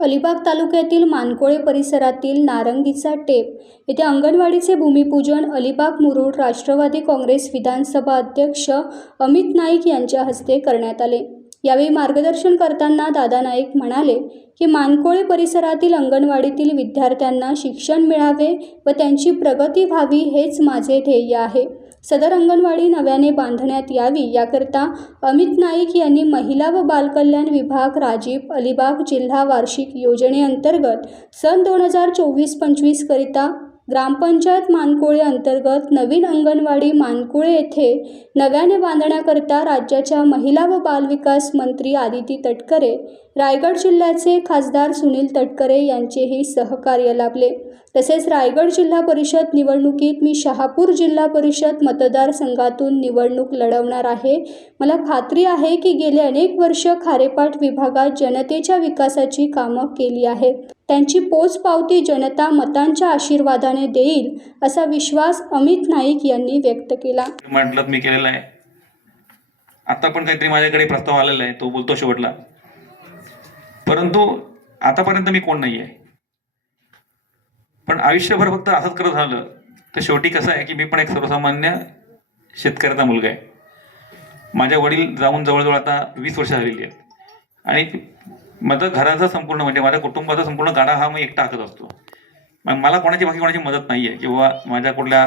अलिबाग तालुक्यातील मानकोळे परिसरातील नारंगीचा टेप येथे अंगणवाडीचे भूमिपूजन अलिबाग मुरुड राष्ट्रवादी काँग्रेस विधानसभा अध्यक्ष अमित नाईक यांच्या हस्ते करण्यात आले। यावेळी मार्गदर्शन करताना दादा नाईक म्हणाले की मानकोळे परिसरातील अंगणवाडीतील विद्यार्थ्यांना शिक्षण मिळावे व त्यांची प्रगती व्हावी हेच माझे ध्येय आहे। सदर अंगणवाडी नव्याने बांधण्यात यावी याकरता अमित नाईक यांनी महिला व बालकल्याण विभाग राजीव अलिबाग जिल्हा वार्षिक योजनेअंतर्गत सन 2024-25 करिता ग्रामपंचायत मानकोळे अंतर्गत नवीन अंगणवाडी मानकोळे येथे नव्याने बांधण्याकरता राज्याच्या महिला व बालविकास मंत्री आदिती तटकरे, रायगड जिल्ह्याचे खासदार सुनील तटकरे यांचेही सहकार्य लाभले। तसेच रायगड जिल्हा परिषद निवडणुकीत मी शहापूर जिल्हा परिषद मतदारसंघातून निवडणूक लढवणार आहे। मला खात्री आहे की गेले अनेक वर्ष खारेपाट विभागात जनतेच्या विकासाची कामं केली आहेत। त्यांची पोचपावती जनता मतांच्या आशीर्वादाने देईल असा विश्वास अमित नाईक यांनी व्यक्त केला। म्हटलं मी केलेला आहे। आता पण काहीतरी माझ्याकडे प्रस्ताव आलेला आहे, तो बोलतो शेवटला, परंतु आतापर्यंत मी कोण नाही आहे। पण आयुष्यभर फक्त असंच करत झालं तर शेवटी कसं आहे की मी पण एक सर्वसामान्य शेतकऱ्याचा मुलगा आहे। माझ्या वडील जाऊन जवळजवळ आता 20 वर्ष झालेली आहेत आणि माझं घराचा संपूर्ण म्हणजे माझ्या कुटुंबाचा संपूर्ण गाडा हा मी एकटा हाकत असतो। मला कोणाची बाकी कोणाची मदत नाही आहे किंवा माझ्या कुठल्या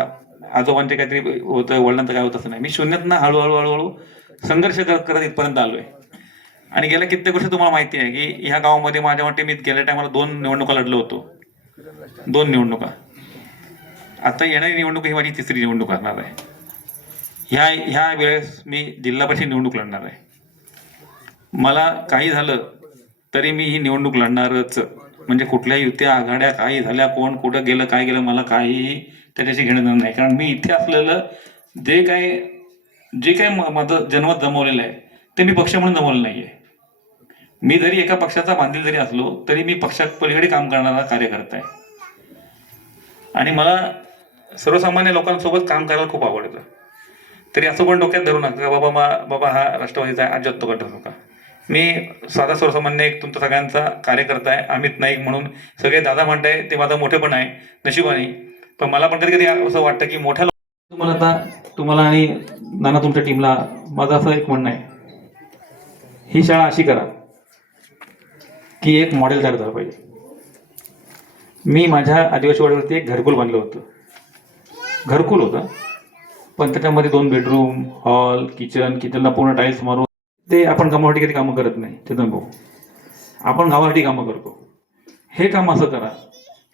आजोबांचे काहीतरी होतं वडिलांचं काय होतं असं नाही। मी शून्यातनं हळूहळू संघर्ष करत इथपर्यंत आलो आहे। आणि गेल्या कित्येक वर्ष तुम्हाला माहिती आहे की ह्या गावामध्ये माझ्या वाटते मी गेल्या टायमाला 2 निवडणुका लढलो होतो, 2 निवडणुका। आता येणारी निवडणूक ही माझी 3री निवडणूक असणार आहे। ह्या वेळेस मी जिल्हा परिषद निवडणूक लढणार आहे। मला काही झालं तरी मी ही निवडणूक लढणारच। म्हणजे कुठल्याही युत्या आघाड्या काही झाल्या, कोण कुठं गेलं काय गेलं, मला काहीही त्याच्याशी घेणं नाही। कारण मी इथे असलेलं जे काय माझं जन्मत जमवलेलं आहे ते मी पक्ष म्हणून जमवलं नाही आहे। मी जरी एका पक्षाचा बांधील जरी असलो तरी मी पक्षात पलीकडे काम करणारा कार्यकर्ता आहे। आणि मला सर्वसामान्य लोकांसोबत काम करायला खूप आवडतं। तरी असं पण डोक्यात धरू नका बाबा हा राष्ट्रवादीचा अजित तो धरू नका। मी साधा सर्वसामान्य एक तुमचा सगळ्यांचा कार्यकर्ता आहे। अमित नाईक म्हणून सगळे दादा म्हणताय ते माझा मोठेपण आहे नशिबाने। पण मला पण कधी असं वाटतं की मोठ्या तुम्हाला आणि नाना तुमच्या टीमला माझं असं एक म्हणणं आहे, ही शाळा अशी करा की एक मॉडेल तयार झालं पाहिजे। मी माझ्या आदिवासी वाड्यावरती एक घरकुल बांधलं होतं। घरकुल होतं पण त्याच्यामध्ये 2 बेडरूम, हॉल, किचनला पूर्ण टाईल्स मारून, ते आपण गावासाठी कधी कामं करत नाही चेतन भाऊ, आपण गावासाठी कामं करतो। हे काम असं करा।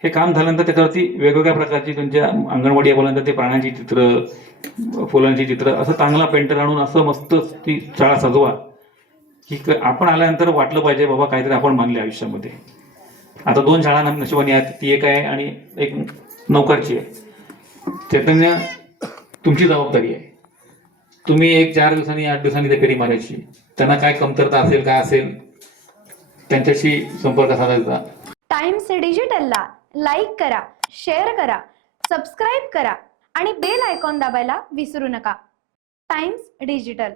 हे काम झाल्यानंतर त्याच्यावरती वेगवेगळ्या प्रकारची त्यांच्या अंगणवाडी बोलायनंतर ते प्राण्यांची चित्र, फुलांची चित्र, असं चांगला पेंटर आणून असं मस्त ती शाळा सजवा की आपण आल्यानंतर वाटलं पाहिजे बाबा काहीतरी आपण मानले आयुष्यामध्ये। आता 2 शाळा नशिबाने आहेत, ती एक आहे आणि एक नौकरची आहे। चैतन्य तुमची जबाबदारी आहे। तुम्ही एक 4 दिवसांनी 8 दिवसांनी ते फेरी मारायची। त्यांना काय कमतरता असेल काय असेल त्यांच्याशी संपर्क साधायचा। टाइम्स डिजिटलला लाईक करा, शेअर करा, सबस्क्राईब करा आणि बेल आयकॉन दाबायला विसरू नका। Times digital.